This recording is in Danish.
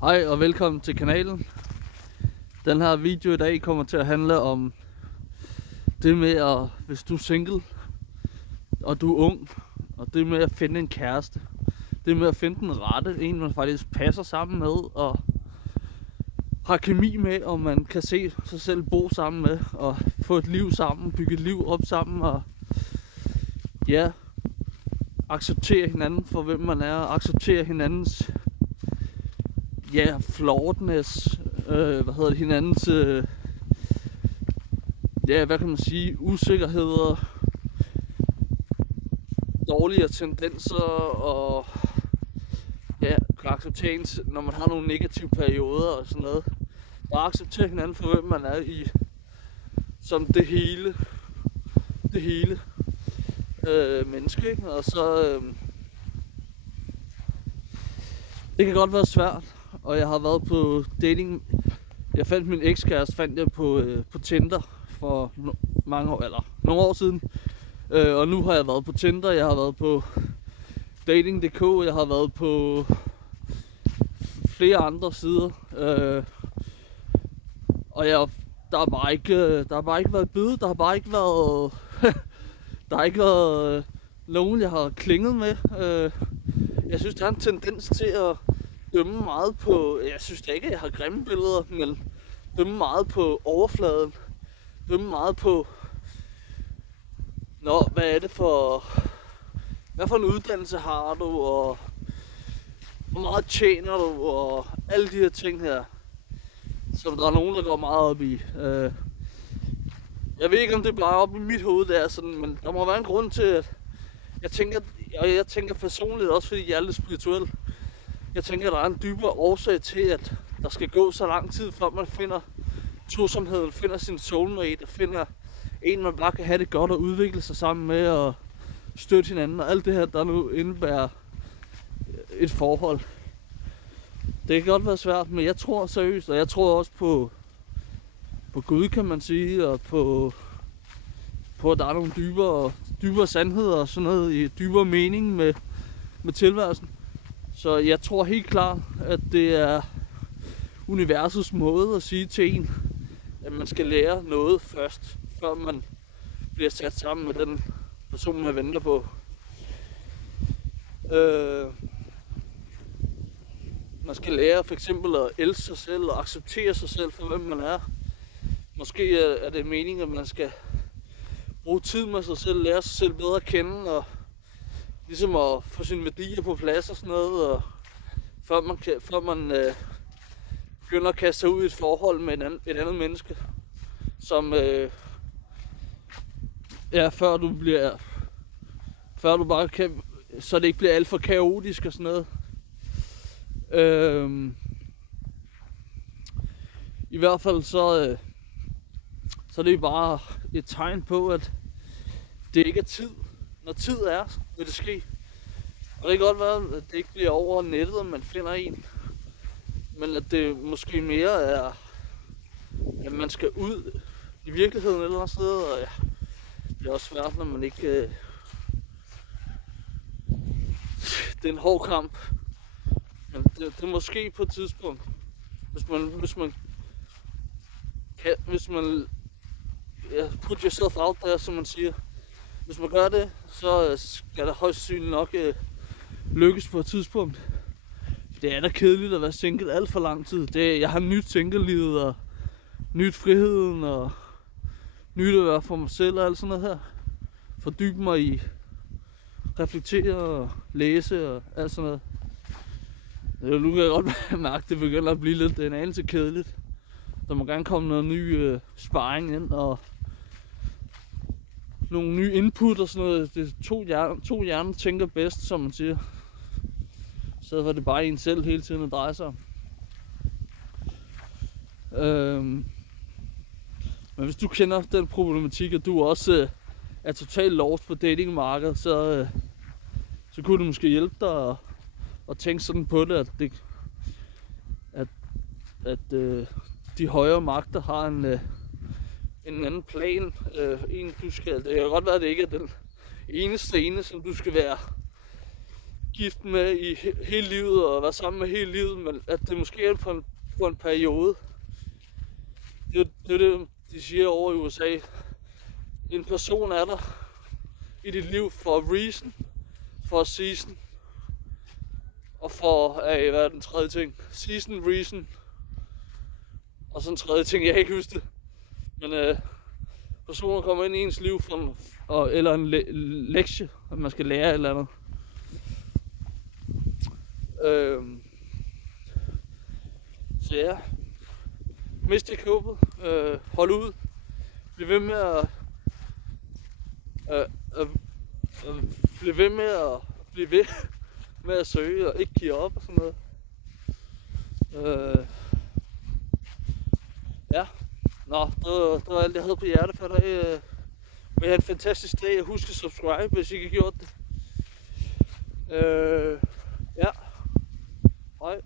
Hej og velkommen til kanalen. Den her video i dag kommer til at handle om det med at, hvis du er single og du er ung, og det med at finde en kæreste. Det med at finde den rette, en man faktisk passer sammen med og har kemi med, og man kan se sig selv bo sammen med og få et liv sammen, bygge et liv op sammen og ja, acceptere hinanden for hvem man er, acceptere hinandens flawedness, hinandens, hvad kan man sige, usikkerheder, dårlige tendenser og kan acceptere, når man har nogle negative perioder og sådan noget. Bare acceptere hinanden for hvem man er i, som det hele menneske, ikke? Og så det kan godt være svært, og jeg har været på dating. Jeg fandt min ekskæreste på Tinder for nogle år siden, og nu har jeg været på Tinder. Jeg har været på dating.dk, jeg har været på flere andre sider, og der har bare ikke været bid. Der har bare ikke været der har ikke været nogen jeg har klinget med. Jeg synes der er en tendens til at dømme meget på, jeg synes da ikke at jeg har grimme billeder, men dømme meget på overfladen, dømme meget på, hvad for en uddannelse har du, og hvor meget tjener du, og alle de her ting her, som der er nogen der går meget op i. Jeg ved ikke om det bare op i mit hoved der, sådan, men der må være en grund til, at jeg tænker personligt også, fordi jeg er lidt spirituel. Jeg tænker, at der er en dybere årsag til, at der skal gå så lang tid, før man finder tosomheden, finder sin soulmate, finder en, man bare kan have det godt og udvikle sig sammen med og støtte hinanden. Og alt det her, der nu indebærer et forhold. Det kan godt være svært, men jeg tror seriøst, og jeg tror også på Gud, kan man sige, og på at der er nogle dybere sandheder og sådan noget, i dybere mening med tilværelsen. Så jeg tror helt klart, at det er universets måde at sige til en, at man skal lære noget først, før man bliver sat sammen med den person, man venter på. Man skal lære for eksempel at elske sig selv og acceptere sig selv for hvem man er. Måske er det meningen, at man skal bruge tid med sig selv, lære sig selv bedre at kende og ligesom at få sine værdier på plads og sådan noget, og før man begynder at kaste sig ud i et forhold med et andet menneske, som før du bare kan, så det ikke bliver alt for kaotisk og sådan noget. I hvert fald så er det bare et tegn på, at det ikke er tid. Når tid er, vil det ske. Og det kan godt være, at det ikke bliver over nettet, at man finder en. Men at det måske mere er, at man skal ud i virkeligheden et eller andet sted. Og ja, det er også svært, når man ikke... Det er en hård kamp. Men det er måske på et tidspunkt. Hvis man put yourself out there, som man siger. Hvis man gør det, så skal der højst sandsynligt nok lykkes på et tidspunkt. Det er da kedeligt at være single alt for lang tid. Jeg har nyt single-livet og nyt friheden og nyt at være for mig selv og alt sådan noget her. Fordybe mig i, reflektere og læse og alt sådan noget. Nu kan jeg godt mærke, at det begynder at blive lidt en anelse kedeligt. Der må gerne komme noget ny sparring ind og nogle nye input og sådan noget. Det er to hjerner tænker bedst, som man siger. Så var det bare en selv hele tiden at dreje sig om. Men hvis du kender den problematik, og du også er totalt lost på datingmarkedet, så kunne det måske hjælpe dig at tænke sådan på det, at de højere magter har en anden plan. Det kan godt være, at det ikke er den eneste som du skal være gift med i hele livet og være sammen med hele livet, men at det måske er på en periode. Det er det, de siger over i USA. En person er der i dit liv for a reason, for a season, og for, hvad er den tredje ting? Season, reason, og så en tredje ting, jeg kan ikke huske det. Men personer kommer ind i ens liv eller en lektie, at man skal lære et eller andet. Så ja, mist ikke håbet, hold ud, bliv ved med at søge og ikke give op og sådan noget. Ja, det var alt jeg havde på hjerte for dig. Vil have en fantastisk dag, og husk at subscribe, hvis I ikke har gjort det. Ja, hej.